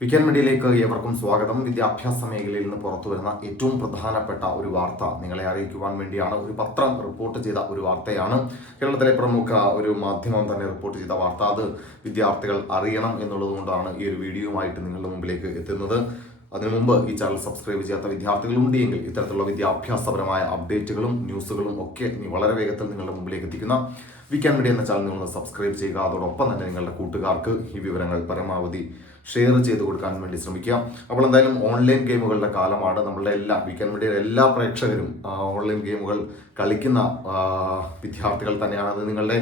വിക്കാൻ മീഡിയയിലേക്ക് ഏവർക്കും സ്വാഗതം. വിദ്യാഭ്യാസ മേഖലയിൽ നിന്ന് പുറത്തു വരുന്ന ഏറ്റവും പ്രധാനപ്പെട്ട ഒരു വാർത്ത നിങ്ങളെ അറിയിക്കുവാൻ വേണ്ടിയാണ് ഒരു പത്രം റിപ്പോർട്ട് ചെയ്ത ഒരു വാർത്തയാണ്. കേരളത്തിലെ പ്രമുഖ ഒരു മാധ്യമം തന്നെ റിപ്പോർട്ട് ചെയ്ത വാർത്ത. അത് വിദ്യാർത്ഥികൾ അറിയണം എന്നുള്ളതുകൊണ്ടാണ് ഈ ഒരു വീഡിയോയുമായിട്ട് നിങ്ങളുടെ മുമ്പിലേക്ക് എത്തുന്നത്. അതിനു മുമ്പ് ഈ ചാനൽ സബ്സ്ക്രൈബ് ചെയ്യാത്ത വിദ്യാർത്ഥികളുണ്ടെങ്കിൽ ഇത്തരത്തിലുള്ള വിദ്യാഭ്യാസപരമായ അപ്ഡേറ്റുകളും ന്യൂസുകളും ഒക്കെ വളരെ വേഗത്തിൽ നിങ്ങളുടെ മുമ്പിലേക്ക് എത്തിക്കുന്ന വിക്കാൻ മീഡിയ എന്ന ചാനൽ നിങ്ങൾ സബ്സ്ക്രൈബ് ചെയ്യുക. അതോടൊപ്പം തന്നെ നിങ്ങളുടെ കൂട്ടുകാർക്ക് ഈ വിവരങ്ങൾ പരമാവധി ഷെയർ ചെയ്ത് കൊടുക്കാൻ വേണ്ടി ശ്രമിക്കുക. അപ്പോൾ എന്തായാലും ഓൺലൈൻ ഗെയിമുകളുടെ കാലമാണ്. നമ്മളുടെ എല്ലാ വിക്കാൻ മീഡിയയുടെ എല്ലാ പ്രേക്ഷകരും ഓൺലൈൻ ഗെയിമുകൾ കളിക്കുന്ന വിദ്യാർത്ഥികൾ തന്നെയാണ്. അത് നിങ്ങളുടെ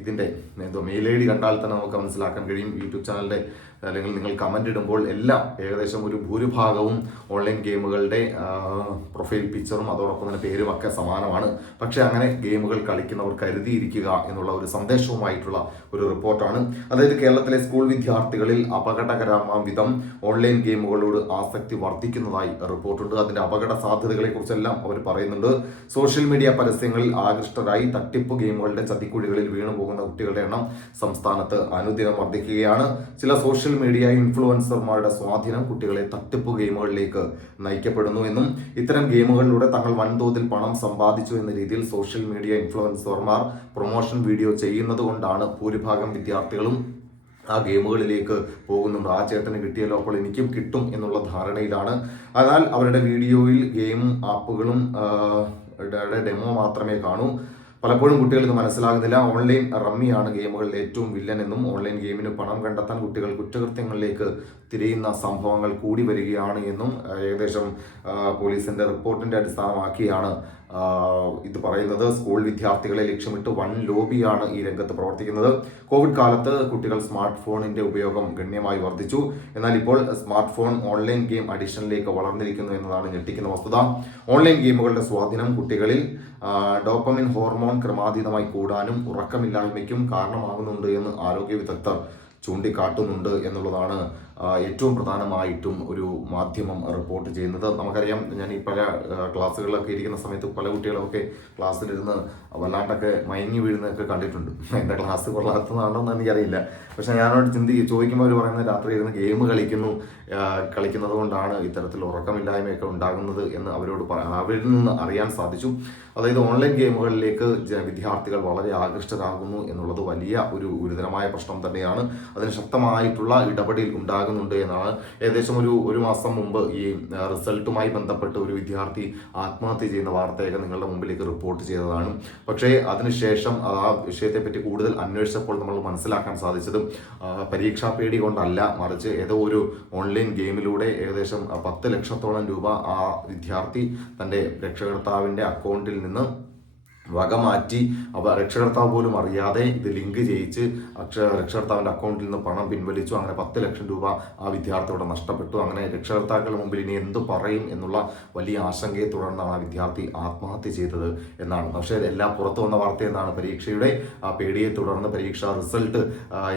ഇതിന്റെ എന്തോ മെയിൽ ഐ ഡി കണ്ടാൽ തന്നെ നമുക്ക് മനസ്സിലാക്കാൻ കഴിയും. യൂട്യൂബ് ചാനലിന്റെ അല്ലെങ്കിൽ നിങ്ങൾ കമന്റ് ഇടുമ്പോൾ എല്ലാം ഏകദേശം ഒരു ഭൂരിഭാഗവും ഓൺലൈൻ ഗെയിമുകളുടെ പ്രൊഫൈൽ പിക്ചറും അതോടൊപ്പം തന്നെ പേരും ഒക്കെ സമാനമാണ്. പക്ഷേ അങ്ങനെ ഗെയിമുകൾ കളിക്കുന്നവർ കരുതിയിരിക്കുക എന്നുള്ള ഒരു സന്ദേശവുമായിട്ടുള്ള ഒരു റിപ്പോർട്ടാണ്. അതായത് കേരളത്തിലെ സ്കൂൾ വിദ്യാർത്ഥികളിൽ അപകടകരമാം വിധം ഓൺലൈൻ ഗെയിമുകളോട് ആസക്തി വർദ്ധിക്കുന്നതായി റിപ്പോർട്ടുണ്ട്. അതിന്റെ അപകട സാധ്യതകളെ കുറിച്ചെല്ലാം അവർ പറയുന്നുണ്ട്. സോഷ്യൽ മീഡിയ പരസ്യങ്ങളിൽ ആകൃഷ്ടരായി തട്ടിപ്പ് ഗെയിമുകളുടെ ചതിക്കുഴികളിൽ വീണുപോകുന്ന കുട്ടികളുടെ എണ്ണം സംസ്ഥാനത്ത് അനുദിനം വർദ്ധിക്കുകയാണ്. ചില സോഷ്യൽ മീഡിയ ഇൻഫ്ലുവൻസർമാരുടെ സ്വാധീനം കുട്ടികളെ തട്ടിപ്പ് ഗെയിമുകളിലേക്ക് നയിക്കപ്പെടുന്നു എന്നും ഇത്തരം ഗെയിമുകളിലൂടെ തങ്ങൾ വൻതോതിൽ പണം സമ്പാദിച്ചു എന്ന രീതിയിൽ സോഷ്യൽ മീഡിയ ഇൻഫ്ലുവൻസർമാർ പ്രൊമോഷൻ വീഡിയോ ചെയ്യുന്നത് കൊണ്ടാണ് ഭൂരിഭാഗം വിദ്യാർത്ഥികളും ആ ഗെയിമുകളിലേക്ക് പോകുന്നുണ്ട് ആ ചേട്ടന് കിട്ടിയല്ലോ അപ്പോൾ എനിക്കും കിട്ടും എന്നുള്ള ധാരണയിലാണ്. എന്നാൽ അവരുടെ വീഡിയോയിൽ ഗെയിം ആപ്പുകളും ഡെമോ മാത്രമേ കാണൂ. പലപ്പോഴും കുട്ടികൾക്ക് മനസ്സിലാകുന്നില്ല ഓൺലൈൻ റമ്മിയാണ് ഗെയിമുകളിൽ ഏറ്റവും വില്ലൻ എന്നും ഓൺലൈൻ ഗെയിമിന് പണം കണ്ടെത്താൻ കുട്ടികൾ കുറ്റകൃത്യങ്ങളിലേക്ക് തിരയുന്ന സംഭവങ്ങൾ കൂടി വരികയാണ് എന്നും ഏകദേശം പോലീസിന്റെ റിപ്പോർട്ടിന്റെ അടിസ്ഥാനമാക്കിയാണ് ഇത് പറയുന്നത് സ്കൂൾ വിദ്യാർത്ഥികളെ ലക്ഷ്യമിട്ട് വൻ ലോബിയാണ് ഈ രംഗത്ത് പ്രവർത്തിക്കുന്നത്. കോവിഡ് കാലത്ത് കുട്ടികൾ സ്മാർട്ട് ഫോണിന്റെ ഉപയോഗം ഗണ്യമായി വർദ്ധിച്ചു. എന്നാൽ ഇപ്പോൾ സ്മാർട്ട് ഫോൺ ഓൺലൈൻ ഗെയിം അഡിഷനിലേക്ക് വളർന്നിരിക്കുന്നു എന്നതാണ് ഞെട്ടിക്കുന്ന വസ്തുത. ഓൺലൈൻ ഗെയിമുകളുടെ സ്വാധീനം കുട്ടികളിൽ ഡോപ്പമിൻ ഹോർമോൺ ക്രമാതീതമായി കൂടാനും ഉറക്കമില്ലായ്മയ്ക്കും കാരണമാകുന്നുണ്ട് എന്ന് ആരോഗ്യ വിദഗ്ധർ ചൂണ്ടിക്കാട്ടുന്നുണ്ട് എന്നുള്ളതാണ് ഏറ്റവും പ്രധാനമായിട്ടും ഒരു മാധ്യമം റിപ്പോർട്ട് ചെയ്യുന്നത്. നമുക്കറിയാം ഞാൻ ഈ പല ക്ലാസ്സുകളിലൊക്കെ ഇരിക്കുന്ന സമയത്ത് പല കുട്ടികളൊക്കെ ക്ലാസ്സിലിരുന്ന് വല്ലാണ്ടൊക്കെ മയങ്ങി വീഴുന്നതൊക്കെ കണ്ടിട്ടുണ്ട്. എന്റെ ക്ലാസ് കൊള്ളാത്തതാണോ എന്ന് എനിക്കറിയില്ല. പക്ഷെ ഞാനോട് ചിന്തി ചോദിക്കുമ്പോൾ അവർ പറയുന്നത് രാത്രി ഇരുന്ന് ഗെയിം കളിക്കുന്നു കളിക്കുന്നത് കൊണ്ടാണ് ഇത്തരത്തിൽ ഉറക്കമില്ലായ്മയൊക്കെ ഉണ്ടാകുന്നത് എന്ന് അവരോട് അവരിൽ നിന്ന് അറിയാൻ സാധിച്ചു. അതായത് ഓൺലൈൻ ഗെയിമുകളിലേക്ക് വിദ്യാർത്ഥികൾ വളരെ ആകൃഷ്ടരാകുന്നു എന്നുള്ളത് വലിയ ഒരു ഗുരുതരമായ പ്രശ്നം തന്നെയാണ്. അതിന് ശക്തമായിട്ടുള്ള ഇടപെടൽ ഉണ്ടാകുന്നുണ്ട് എന്നാണ് ഏകദേശം ഒരു ഒരു മാസം മുമ്പ് ഈ റിസൾട്ടുമായി ബന്ധപ്പെട്ട് ഒരു വിദ്യാർത്ഥി ആത്മഹത്യ ചെയ്യുന്ന വാർത്തയൊക്കെ നിങ്ങളുടെ മുമ്പിലേക്ക് റിപ്പോർട്ട് ചെയ്തതാണ്. പക്ഷേ അതിനുശേഷം ആ വിഷയത്തെപ്പറ്റി കൂടുതൽ അന്വേഷിച്ചപ്പോൾ നമ്മൾ മനസ്സിലാക്കാൻ സാധിച്ചത് പരീക്ഷാ പേടി കൊണ്ടല്ല. മറിച്ച് ഏതോ ഒരു ഓൺലൈൻ ഗെയിമിലൂടെ ഏകദേശം പത്ത് ലക്ഷത്തോളം രൂപ ആ വിദ്യാർത്ഥി തന്റെ രക്ഷകർത്താവിന്റെ അക്കൗണ്ടിൽ നിന്ന് വകമാറ്റി അവ രക്ഷകർത്താവ് പോലും അറിയാതെ ഇത് ലിങ്ക് ചെയ്യിച്ച് അക്ഷ രക്ഷകർത്താവിന്റെ അക്കൗണ്ടിൽ നിന്ന് പണം പിൻവലിച്ചു. അങ്ങനെ പത്ത് ലക്ഷം രൂപ ആ വിദ്യാർത്ഥിയോടെ നഷ്ടപ്പെട്ടു. അങ്ങനെ രക്ഷകർത്താക്കളുടെ മുമ്പിൽ ഇനി എന്ത് പറയും എന്നുള്ള വലിയ ആശങ്കയെ തുടർന്നാണ് ആ വിദ്യാർത്ഥി ആത്മഹത്യ ചെയ്തത് എന്നാണ്. പക്ഷേ എല്ലാം പുറത്തു വന്ന വാർത്ത എന്നാണ് പരീക്ഷയുടെ ആ പേടിയെ തുടർന്ന് പരീക്ഷാ റിസൾട്ട്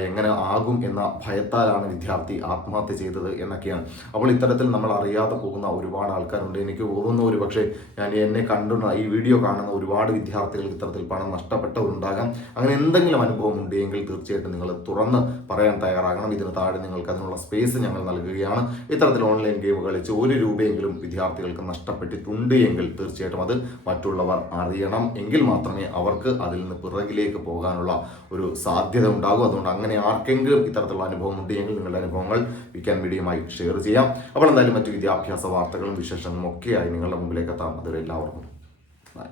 എങ്ങനെ ആകും എന്ന ഭയത്താലാണ് വിദ്യാർത്ഥി ആത്മഹത്യ ചെയ്തത് എന്നൊക്കെയാണ്. അപ്പോൾ ഇത്തരത്തിൽ നമ്മൾ അറിയാതെ പോകുന്ന ഒരുപാട് ആൾക്കാരുണ്ട്. എനിക്ക് തോന്നുന്നു ഒരു പക്ഷേ ഞാൻ എന്നെ കണ്ടുള്ള ഈ വീഡിയോ കാണുന്ന ഒരുപാട് വിദ്യാർത്ഥികൾക്ക് ഇത്തരത്തിൽ പണം നഷ്ടപ്പെട്ടവരുണ്ടാകാം. അങ്ങനെ എന്തെങ്കിലും അനുഭവം ഉണ്ടെങ്കിൽ തീർച്ചയായിട്ടും നിങ്ങൾ തുറന്ന് പറയാൻ തയ്യാറാകണം. ഇതിന് താഴെ നിങ്ങൾക്ക് അതിനുള്ള സ്പേസ് ഞങ്ങൾ നൽകുകയാണ്. ഇത്തരത്തിൽ ഓൺലൈൻ ഗെയിം കളിച്ച് ഒരു രൂപയെങ്കിലും വിദ്യാർത്ഥികൾക്ക് നഷ്ടപ്പെട്ടിട്ടുണ്ട് എങ്കിൽ തീർച്ചയായിട്ടും അത് മറ്റുള്ളവർ അറിയണം. എങ്കിൽ മാത്രമേ അവർക്ക് അതിൽ നിന്ന് പിറകിലേക്ക് പോകാനുള്ള ഒരു സാധ്യത ഉണ്ടാകൂ. അതുകൊണ്ട് അങ്ങനെ ആർക്കെങ്കിലും ഇത്തരത്തിലുള്ള അനുഭവം ഉണ്ടെങ്കിൽ നിങ്ങളുടെ അനുഭവങ്ങൾ വിക്കാൻ മീഡിയമായി ഷെയർ ചെയ്യാം. അപ്പോൾ എന്തായാലും മറ്റു വിദ്യാഭ്യാസ വാർത്തകളും വിശേഷങ്ങളും ഒക്കെയായി നിങ്ങളുടെ മുമ്പിലേക്ക് എത്താം. അതുവരെ എല്ലാവർക്കും ബൈ